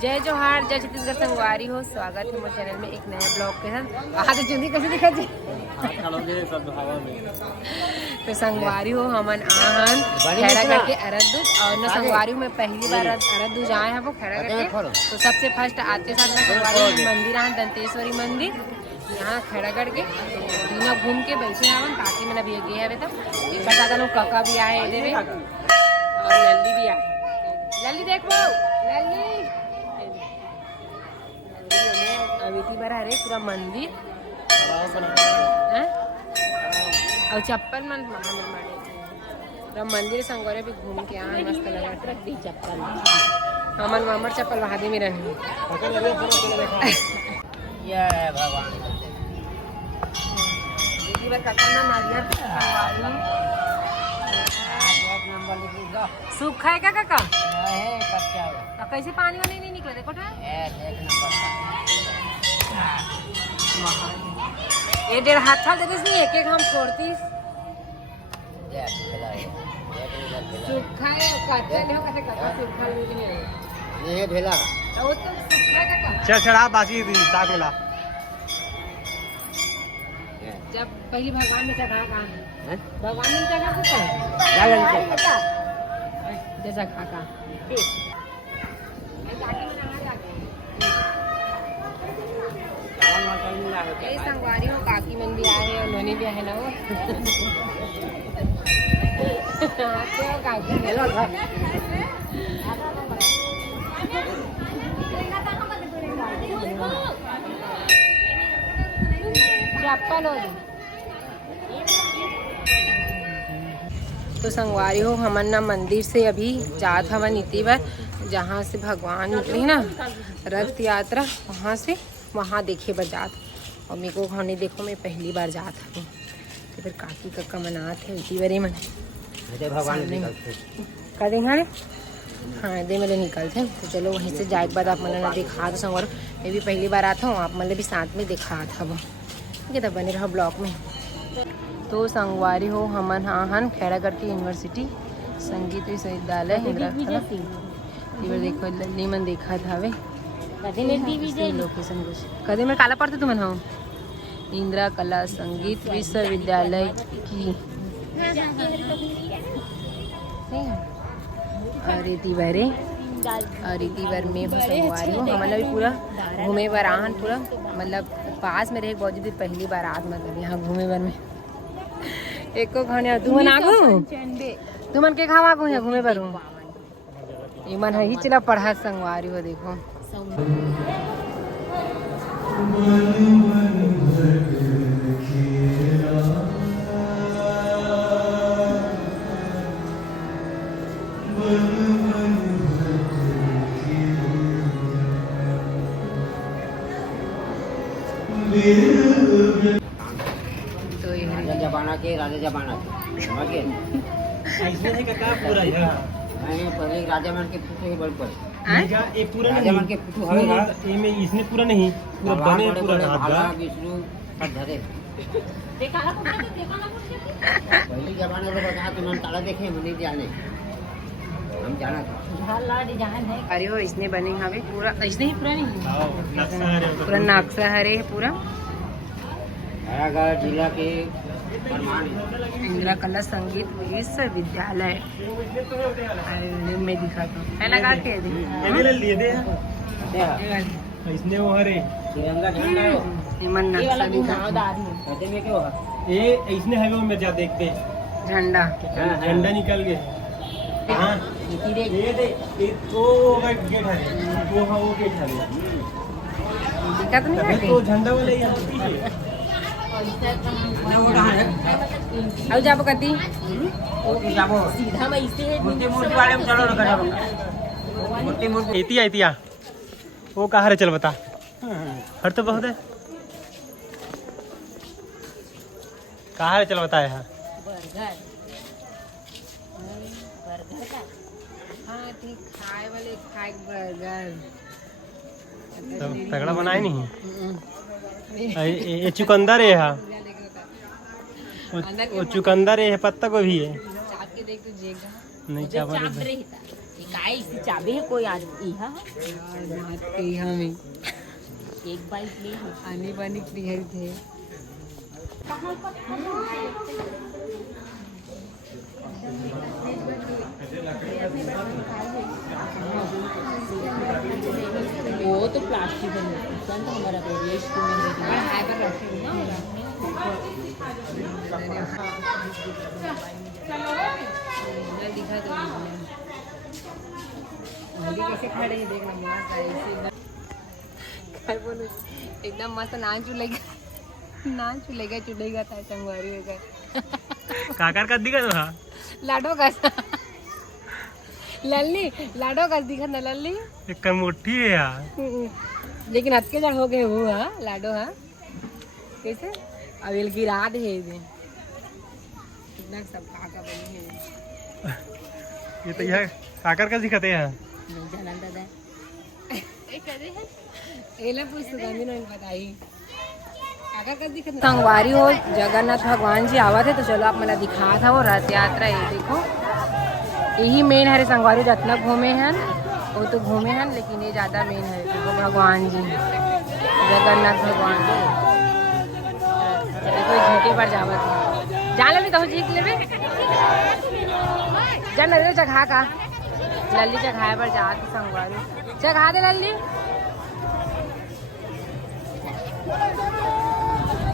जय जोहार, जय छत्तीसगढ़ संगवारी हो। स्वागत है मेरे चैनल में एक नया ब्लॉग के साथ। आज जल्दी कैसे दिखा जी तो संगवारी हो हमन आहन खैरागढ़ के अरदूत और न संगवारी में पहली बार अरदूत आए हैं वो खैरागढ़ के। तो सबसे फर्स्ट आते साथ में संगवारी मंदिर आन दंतेश्वरी मंदिर यहाँ खैरागढ़ के तीनों घूम के बैठे हैं काकी मैंने अभी गए हैं तब एक बता लोग काका भी आए इधर और लल्ली भी आए। लल्ली देखो लल्ली अभी बार हरे पूरा मंदिर और चप्पल मन पूरा मंदिर संगोरे भी घूम के आए मस्त लगा ट्रक दी चप्पल हमन मामर चप्पल वहादी में रहने भगवान दीदी बार काका ना नारियल सूखा है क्या काका? कैसे पानी वानी नहीं निकला देखो ये 1.5 हाथ था देते नहीं एक एक हम छोड़तीस सूखा है कच्चा नहीं हो कैसे काका सूखा नहीं है ये भेला तो सूखा है काका चल चढ़ा बासी ताक मिला जब पहली भगवान में चढ़ा कहाँ है भगवान में चढ़ा कुछ जैसा काका यही संगवारी हो काकी मन भी आए और नोनी भी आए ना वो काकी चप्पल हो तो संगवारी हो हमन ना मंदिर से अभी जात हवन इतनी बार जहाँ से भगवान निकली ना रथ यात्रा वहाँ देखे बर जात और मेरे को खाने देखो मैं पहली बार जात हूँ तो फिर काकी कक्का मनात है इतनी बार मन का देंगे हाँ दे मेरे निकलते तो चलो वहीं से जाए के बाद आप मैंने दिखा दो संगवार मैं भी पहली बार आता हूँ आप मतलब भी साथ में दिखा था वो ठीक है तब बने रहो ब्लॉग में। तो संगवारी हो हमन आहन खैरागढ़ की यूनिवर्सिटी संगीत विश्वविद्यालय इंदिरा कला इधर देखो लल्ली मन देखा था वे लोकेशन कुछ कदे में काला पड़ते तुम हो इंदिरा कला संगीत विश्वविद्यालय की और इतिवर में संगवारी हो हमन भी पूरा घूमे बार आहन पूरा मतलब पास में रहे बहुत जी पहली बार आज मतलब यहाँ घूमे बार में एको खाने तुमन आगू तुमन के खावा आगू यहाँ घूमे बार इमन ही चला पढ़ा संगवारी हो देखो तो राजा जमाना के ऐसे है का पूरा है पहले राजा मन के फोटो के बड़ पर ये पूरा राजा मन के फोटो हवेगा एमे इसने पूरा नहीं पूरा बने पूरा भाला विष्णु सब धरे देखा ना पहले जमाने में बता तो मन ताला देखे हम नहीं जाने हम जाना था डिजाइन है अरे हो इसने बने हवे पूरा इसने ही पूरा नहीं पूरा नक्शा हरे पूरा खैरागढ़ जिला के इंदिरा कला संगीत विश्वविद्यालय में दिखा है लगा के लिए दे इसने वो हरे तिरंगा झंडा इमन नक्शा दिखा में क्यों ये इसने है वो में जा देखते झंडा झंडा निकल गए हां ये दे वो गेट है वो गेट है दिखा तो नहीं तो झंडा वाला ही अब जाबो कती जाबो सीधा में इसे मूर्ति वाले में चलो लगा मूर्ति इतिया वो कहाँ रे चल बता हर तो बहुत है कहाँ रे चल बता है बर्गर का हाँ ठीक खाए वाले खाए बर्गर तो तगड़ा बनाए नहीं ये चुकंदर है वो चुकंदर है पत्ता को भी है नहीं चावल गाइस चाबी है कोई आज इहा में एक बाइट ले आने बानी क्लियर थे। वो तो प्लास्टिक है तो हमारा वेस्ट में दिखा दो कैसे खड़े हैं देखना मस्त है क्या बोलूं एकदम मस्त नाच चुलेगा चुड़ेगा था संगवारी होगा काकर का दिखा था लाडो का लल्ली लाडो का दिखा ना लल्ली एक मोटी है यार लेकिन अटके जड़ हो गए वो हाँ लाडो हाँ कैसे अवेल की रात है ये कितना सब काका बनी है ये तो यह काकर का दिखाते हैं नहीं जाना दादा एला पूछ तो गांधी ने बताई काका का दिखत संगवारी हो जगन्नाथ भगवान जी आवा थे तो चलो आप मला दिखा था वो रथ यात्रा ये देखो यही मेन है संगवारी जितना घूमे हैं वो तो घूमे हैं लेकिन ये ज्यादा मेन है देखो भगवान जी जगन्नाथ भगवान देखो झीके पर जावत है जान ले तो झीक लेबे जान ले जगह का लल्ली जगह पर जात संगवारी जगह दे लल्ली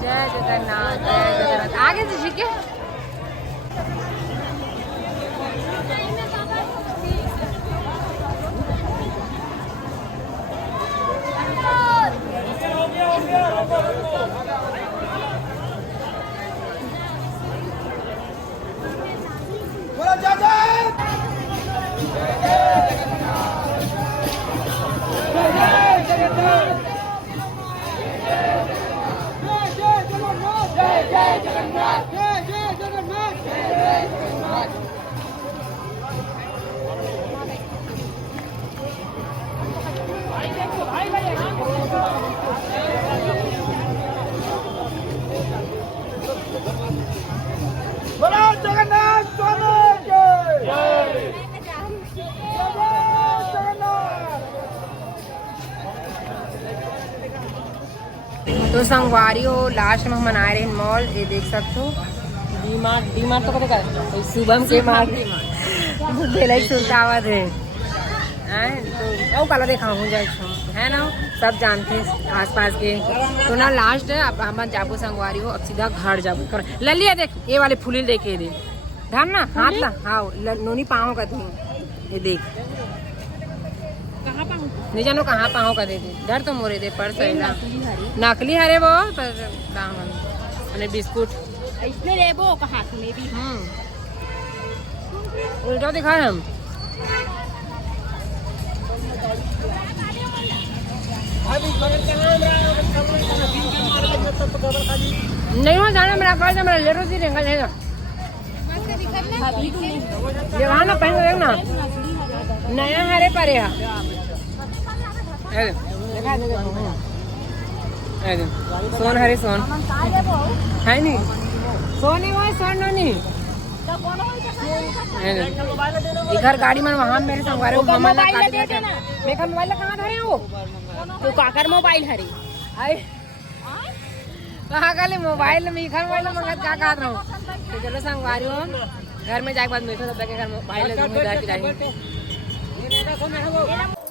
जय जगन्नाथ आगे से झीके तो संगवारी हो लास्ट में हम मना रहे हैं मॉल ये देख सकते हो डी-मार्ट तो कब शुभम के मार्ट पहले सुल्तावत है तो काला देखा हूँ है ना सब जानते हैं आसपास के तो ना लास्ट है अब हम जाबो संगवारी हो अब सीधा घर जाबो कर ललिया देख ये वाले फूल देखे दे ध्यान ना हाथ ला हाँ नोनी पाँव का दूँ ये देख नहीं जानो कहाँ पाँव का दे दे डर तो मोरे दे पर्स नकली हरे वो दामन बिस्कुट इसने ले वो हाथ में भी उल्टा दिखा हम नहीं हो जाना मेरा पर्स मेरा ले रो सी रहेगा ये वहाँ ना पहन देख ना नया हरे पर सोन हरे सोन है नी सोन है सोन नहीं इधर गाड़ी में वहाँ मेरे संगवारी हो मेरा मोबाइल कहाँ धरे हो तो काकर मोबाइल हरे कहाँ का ले मोबाइल में इधर मोबाइल मंगा क्या कहा रहा हूँ तो चलो संगवारी हो घर में जाके बाद मेरे सब के घर मोबाइल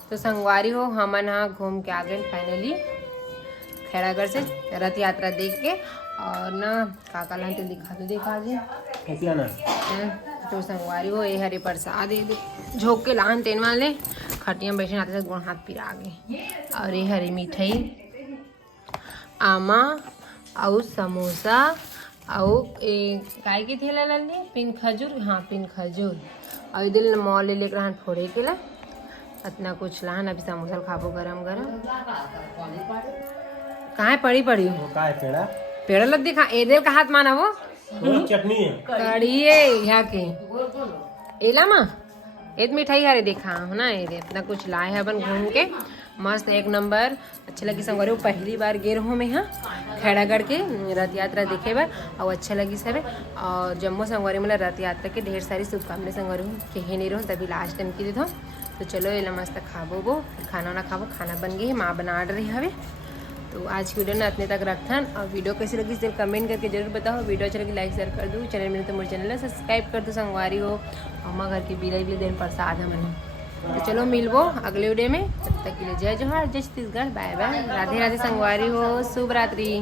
तो संगवारी हो हमन हाँ घूम के आ गए फाइनली खैरागढ़ से रथ यात्रा देख के और ना काका ला तो दिखा दे तो संगवारी हो ये हरे प्रसाद ये झोंक के लान तेन वाले खटिया बैठे आते थे गुण हाथ पिरा गए और ये हरी मिठाई आमा और समोसा और काय की थी लल्ली पिन खजूर हाँ पिन खजूर और इधर मॉल ले लेकर हाथ फोड़े के ला इतना कुछ लान अभी समोसा खाबो गरम गरम कहाँ पड़ी पड़ी हो पेड़ लग दिखा एदेल का हाथ माना वो चटनी है कड़ी है यहाँ के एला मा एक मिठाई हरे देखा हो ना ये इतना कुछ लाए है अपन घूम के मस्त एक नंबर अच्छा लगी संगवारी। पहली बार गे रहूँ मैं यहाँ खैरागढ़ के रथ यात्रा देखे बार और अच्छा लगी सब। और जम्मू संगवारी मतलब रथ यात्रा के ढेर सारी शुभकामनाएं संगवारी हूँ कहे नहीं रहूँ तभी लास्ट टाइम की दे तो चलो ये मस्त खाबो वो खाना वाना खाबो। खाना बन गई है, माँ बना रही हवे। तो आज की वीडियो ना इतने तक रखन। और वीडियो कैसी लगी जरूर कमेंट करके जरूर बताओ। वीडियो अच्छा लगी लाइक शेयर कर दो। चैनल में तो मेरे चैनल सब्सक्राइब कर दो संगवारी हो। अम्मा घर की बिलाई भी दिन प्रसाद है मैंने। तो चलो मिलबो अगले वीडियो में, तब तक के लिए जय जोहार, जय छत्तीसगढ़, बाय बाय, राधे राधे संगवारी हो, शुभ रात्रि।